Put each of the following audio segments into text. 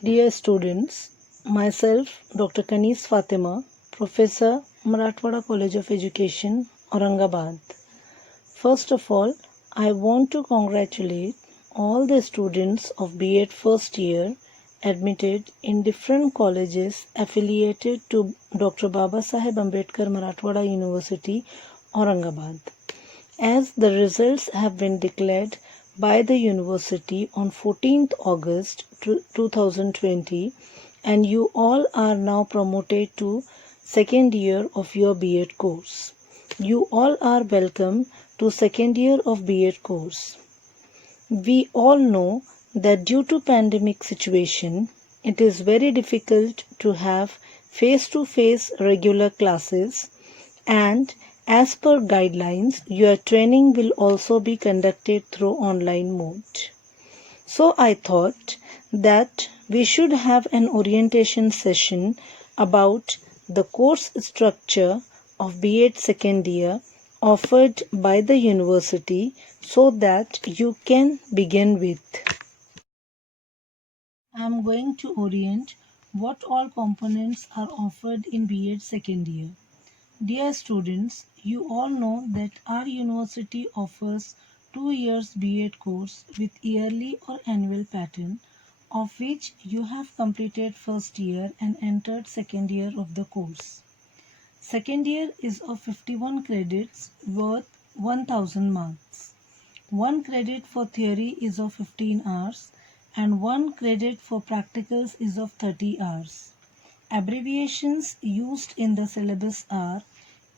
Dear students, myself Dr. Kanis Fatima, Professor, Marathwada College of Education, Aurangabad. First of all, I want to congratulate all the students of B.Ed first year admitted in different colleges affiliated to Dr. Baba Saheb Ambedkar Marathwada University, Aurangabad. As the results have been declared by the university on 14th August 2020 and you all are now promoted to second year of your B.Ed course. You all are welcome to second year of B.Ed course. We all know that due to pandemic situation, it is very difficult to have face-to-face regular classes and as per guidelines, your training will also be conducted through online mode. So I thought that we should have an orientation session about the course structure of B.Ed second year offered by the university so that you can begin with. I am going to orient what all components are offered in B.Ed second year. Dear students, you all know that our university offers 2 years B.Ed course with yearly or annual pattern, of which you have completed first year and entered second year of the course. Second year is of 51 credits worth 1000 marks. 1 credit for theory is of 15 hours and 1 credit for practicals is of 30 hours. Abbreviations used in the syllabus are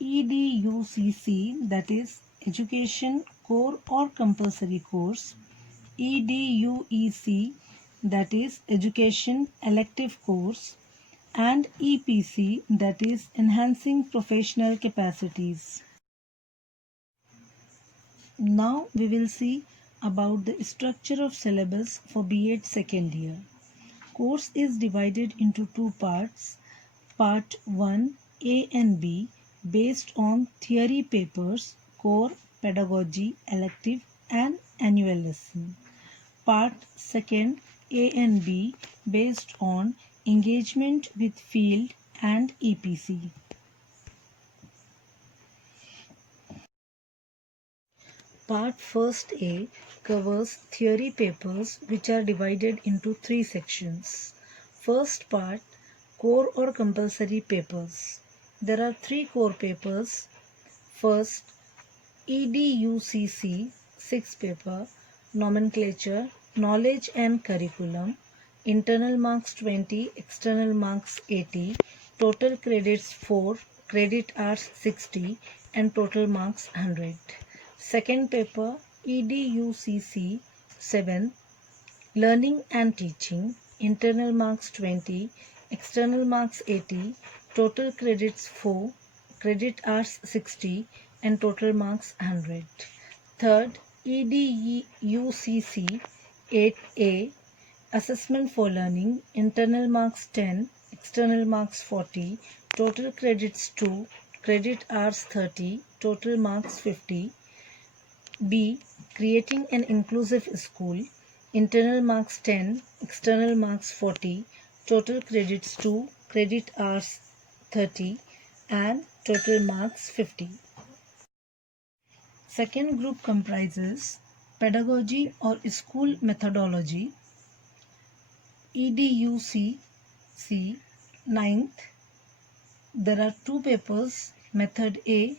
EDUCC, that is Education Core or Compulsory Course, EDUEC, that is Education Elective Course, and EPC, that is Enhancing Professional Capacities. Now we will see about the structure of syllabus for B.Ed second year. Course is divided into two parts. Part 1 A and B based on theory papers, core, pedagogy, elective and annual lesson. Part 2 A and B based on engagement with field and EPC. Part 1st A covers theory papers which are divided into 3 sections. First part, core or compulsory papers. There are 3 core papers. First, EDUCC, 6th paper, nomenclature, knowledge and curriculum, internal marks 20, external marks 80, total credits 4, credit hours 60 and total marks 100. Second paper, EDUCC 7, learning and teaching, internal marks 20, external marks 80, total credits 4, credit hours 60 and total marks 100. Third, EDUCC 8A, assessment for learning, internal marks 10, external marks 40, total credits 2, credit hours 30, total marks 50. B. Creating an inclusive school, internal marks 10, external marks 40, total credits 2, credit hours 30 and total marks 50. Second group comprises pedagogy or school methodology, EDUCC 9th. There are 2 papers, method A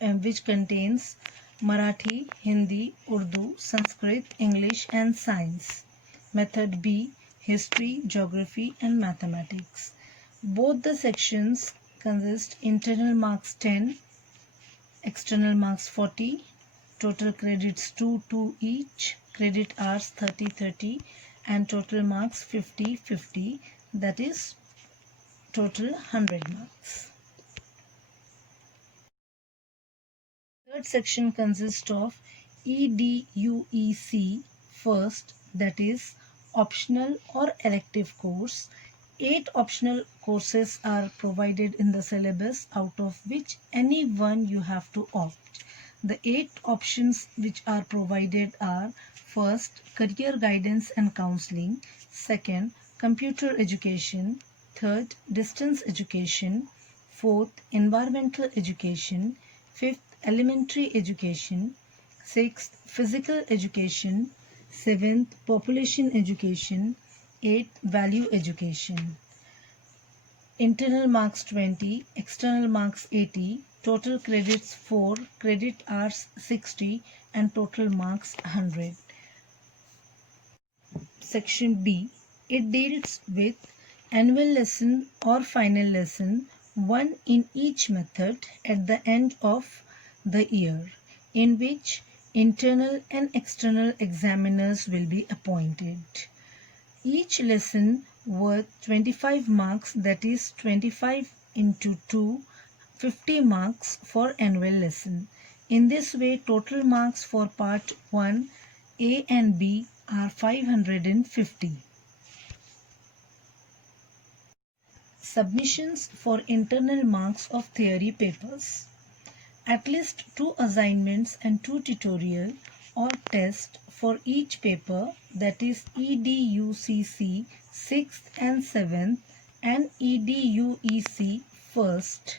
which contains Marathi, Hindi, Urdu, Sanskrit, English and Science. Method B, History, Geography and Mathematics. Both the sections consist internal marks 10, external marks 40, total credits 2 each, credit hours 30 and total marks 50, that is total 100 marks. Third section consists of EDUEC first, that is optional or elective course. 8 optional courses are provided in the syllabus, out of which any one you have to opt. The 8 options which are provided are: first, career guidance and counseling; second, computer education. Third, distance education. Fourth, environmental education. Fifth, elementary education. Sixth, physical education. Seventh, population education. Eighth, value education. Internal marks 20, external marks 80, total credits 4, credit hours 60 and total marks 100. Section B. It deals with annual lesson or final lesson, one in each method at the end of the year, in which internal and external examiners will be appointed. Each lesson worth 25 marks, that is 25 into 2, 50 marks for annual lesson. In this way, total marks for part 1, A and B are 550. Submissions for internal marks of theory papers. At least 2 assignments and 2 tutorial or test for each paper, that is EDUCC 6th and 7th and EDUEC 1st,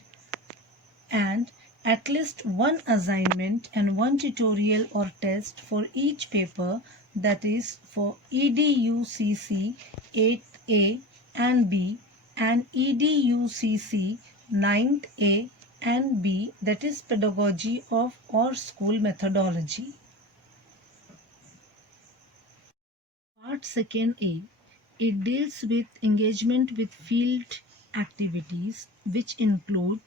and at least 1 assignment and 1 tutorial or test for each paper, that is for EDUCC 8th A and B and EDUCC 9th A and B, that is pedagogy of or school methodology. Part 2nd A. It deals with engagement with field activities, which include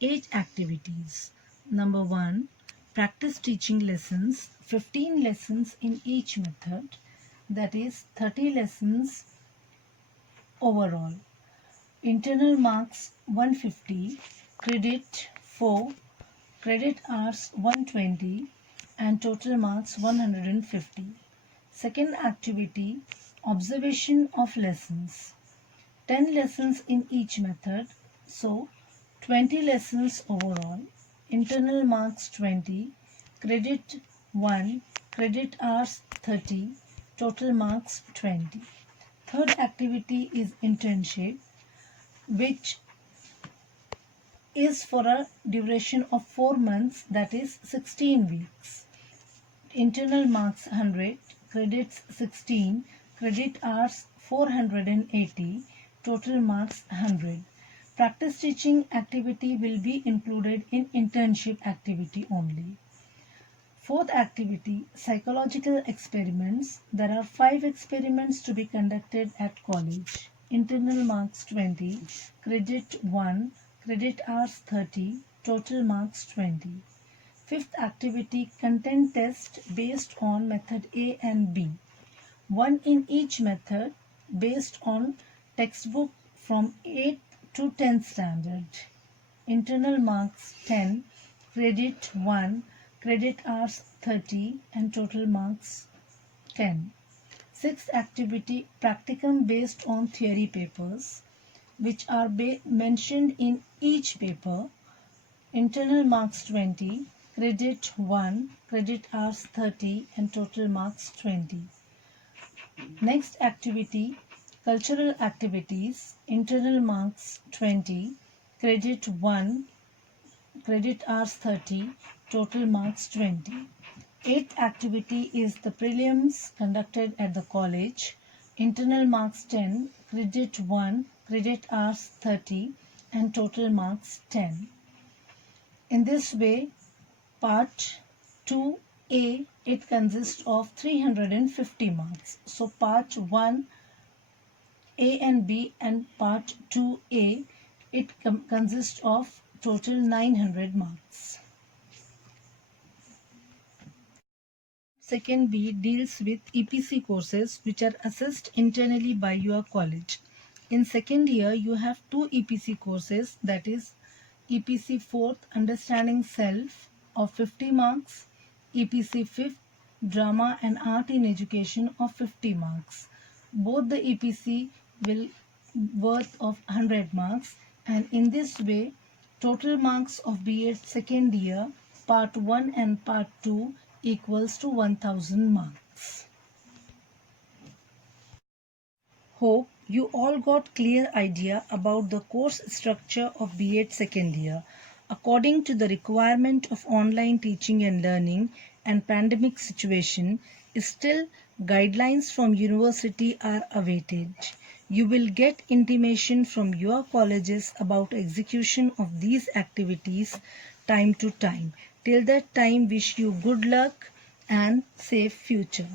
8 activities. Number 1, practice teaching lessons, 15 lessons in each method, that is 30 lessons overall. Internal marks 150, credit 4, credit hours 120 and total marks 150. Second activity, observation of lessons. 10 lessons in each method, so 20 lessons overall. Internal marks 20, credit 1, credit hours 30, total marks 20. Third activity is internship, which is for a duration of 4 months, that is 16 weeks. Internal marks 100, credits 16, credit hours 480, total marks 100. Practice teaching activity will be included in internship activity only. Fourth activity, psychological experiments. There are 5 experiments to be conducted at college. Internal marks 20, credit 1, credit hours 30, total marks 20. Fifth activity, content test based on method A and B. 1 in each method based on textbook from 8th to 10th standard. Internal marks 10, credit 1, credit hours 30 and total marks 10. Sixth activity, practicum based on theory papers, which are mentioned in each paper. Internal marks 20, credit 1, credit hours 30 and total marks 20. Next activity, cultural activities. Internal marks 20, credit 1, credit hours 30, total marks 20. Eighth activity is the prelims conducted at the college. Internal marks 10, credit 1, credit hours 30 and total marks 10. In this way, part 2A, it consists of 350 marks. So part 1 A and B and part 2A, it consists of total 900 marks. Second B deals with EPC courses which are assessed internally by your college. In second year, you have 2 EPC courses, that is EPC 4th Understanding Self of 50 marks, EPC 5th Drama and Art in Education of 50 marks. Both the EPC will worth of 100 marks, and in this way total marks of B.Ed second year part 1 and part 2 equals to 1000 marks. Hope you all got clear idea about the course structure of B.Ed second year. According to the requirement of online teaching and learning and pandemic situation, still guidelines from university are awaited. You will get intimation from your colleges about execution of these activities time to time. Till that time, wish you good luck and safe future.